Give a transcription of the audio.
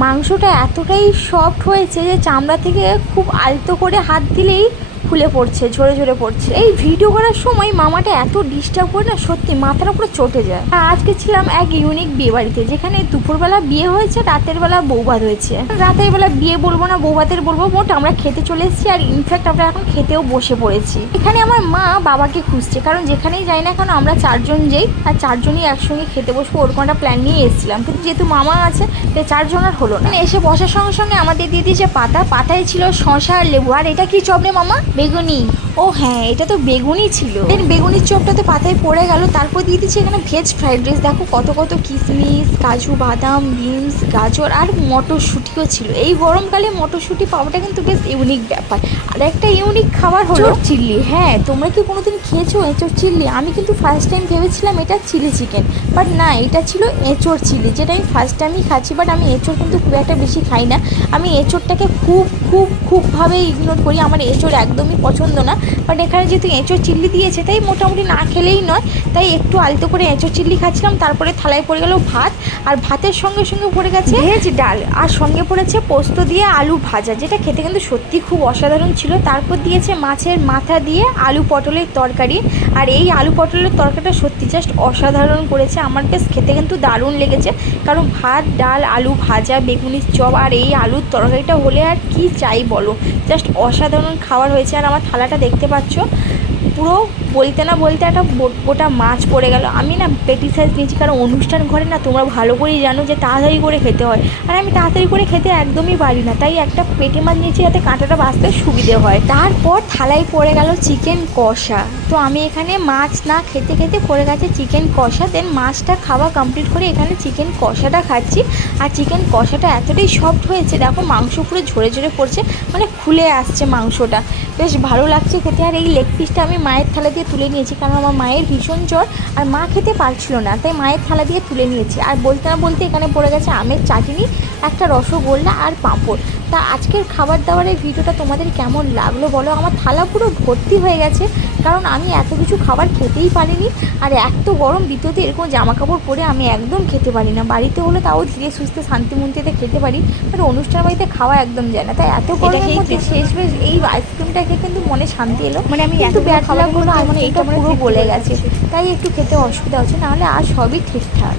মাংসটা এতটাই সফট হয়েছে যে চামড়া থেকে খুব আলতো করে হাত দিলেই খুলে পড়ছে, ঝরে ঝরে পড়ছে। এই ভিডিও করার সময় মামাটা এত ডিস্টার্ব করে না, সত্যি মাথার উপরে চটে যায়। আজকে ছিলাম এক ইউনিক বিয়ে বাড়িতে, যেখানে দুপুরবেলা বিয়ে হয়েছে, রাতের বেলা বৌভাত হয়েছে। রাতের বেলা বিয়ে বলব না, বৌভাতের বলব, মোট আমরা খেতে চলে এসেছি আর ইনফ্যাক্ট আমরা এখন খেতেও বসে পড়েছি। এখানে আমার মা বাবাকে খুঁজছে, কারণ যেখানেই যাই না কেন আমরা চারজন যাই, আর চারজনই একসঙ্গে খেতে বসবো, ওরকম একটা প্ল্যান নিয়ে এসেছিলাম। কিন্তু যেহেতু মামা আছে, তাই চারজন আর হলো না। এসে বসার সঙ্গে সঙ্গে আমাদের দিয়ে দিয়েছে পাতা, পাতায় ছিল শশা আর লেবু। আর এটা কি রে মামা? বেগুনি। ও হ্যাঁ এটা তো বেগুনি ছিল। দেন বেগুনির চপটাতে পাতায় পড়ে গেল তারপর দিয়ে দিচ্ছে এখানে ভেজ ফ্রাইড রাইস দেখো কত কত কিশমিশ কাজু বাদাম বিনস গাজর আর মটরশুঁটিও ছিল। এই গরমকালে মটরশুঁটি পাওয়াটা কিন্তু বেশ ইউনিক ব্যাপার। আর একটা ইউনিক খাবার হলো চিল্লি হ্যাঁ তোমরা কি কোনোদিন খেয়েছো এঁচোড় চিল্লি? আমি কিন্তু ফার্স্ট টাইম ভেবেছিলাম এটা চিলি চিকেন বাট না এটা ছিল এঁচোড় চিলি যেটা আমি ফার্স্ট টাইমই খাচ্ছি বাট আমি এঁচোড় কিন্তু খুব একটা বেশি খাই না। আমি এঁচোড়টাকে খুব খুব খুবভাবে ইগনোর করি। আমার এঁচোড় একদমই পছন্দ না। বাট এখানে যেহেতু এঁচোড় চিল্লি দিয়েছে, তাই মোটামুটি না খেলেই নয়। তাই একটু আলতো করে এঁচোড় চিল্লি খাচ্ছিলাম, তারপরে থালায় পড়ে গেল ভাত। আর ভাতের সঙ্গে সঙ্গে পড়ে গেছে ভেজ ডাল, আর সঙ্গে পড়েছে পোস্ত দিয়ে আলু ভাজা, যেটা খেতে কিন্তু সত্যি খুব অসাধারণ ছিল। তারপর দিয়েছে মাছের মাথা দিয়ে আলু পটলের তরকারি। আর এই আলু পটলের তরকারিটা সত্যি জাস্ট অসাধারণ করেছে। আমার বেশ খেতে কিন্তু দারুণ লেগেছে। কারণ ভাত, ডাল, আলু ভাজা, বেগুনির চপ আর এই আলুর তরকারিটা হলে আর কি চাই বলো? জাস্ট অসাধারণ খাবার হয়েছে। আর আমার থালাটা দেখতে পাচ্ছ। পুরো বলতে না বলতে একটা গোটা মাছ পড়ে গেল। আমি না পেটি সাইজ নিয়েছি, কারণ অনুষ্ঠান ঘরে না তোমরা ভালো করেই জানো যে তাড়াতাড়ি করে খেতে হয়। আর আমি তাড়াতাড়ি করে খেতে একদমই পারি না, তাই একটা পেটি মাছ নিয়েছি যাতে কাঁটাটা বাঁচতে সুবিধে হয়। তারপর থালায় পড়ে গেল চিকেন কষা। তো আমি এখানে মাছ না খেতে খেতে পড়ে গেছে চিকেন কষা দেন মাছটা খাওয়া কমপ্লিট করে এখানে চিকেন কষাটা খাচ্ছি। আর চিকেন কষাটা এতটাই সফট হয়েছে, দেখো মাংস পুরো ঝরে ঝরে পড়ছে মানে খুলে আসছে মাংসটা। বেশ ভালো লাগছে খেতে। আর এই লেগ পিসটা আমি মায়ের থালা দিয়ে তুলে নিয়েছি কারণ আমার মায়ের ভীষণ জ্বর আর মা খেতে পারছিল না, তাই মায়ের থালা দিয়ে তুলে নিয়েছি। আর বলতে না বলতে এখানে পড়ে গেছে আমের চাটনি, একটা রসগোল্লা আর পাঁপড়। তা আজকের খাবার দাবারের ভিডিওটা তোমাদের কেমন লাগল বলো? আমার থালা পুরো ভর্তি হয়ে গেছে। কারণ আমি এত কিছু খাবার খেতেই পারিনি আর এত গরম বিদ্যুতে এরকম জামা কাপড় পরে আমি একদম খেতে পারি না। বাড়িতে হলে তাও ধীরে সুস্থে শান্তি মন্ত্রীতে খেতে পারি বাট অনুষ্ঠান বাড়িতে খাওয়া একদম যায় না। তাই এত গরম মধ্যে শেষ। বেশ এই আইসক্রিমটা খেয়ে কিন্তু মনে শান্তি এলো। মানে আমি এত ব্যাড লাগল মানে এটা পুরো বলে গেছে। তাই একটু খেতে অসুবিধা হচ্ছে নাহলে আর সবই ঠিকঠাক।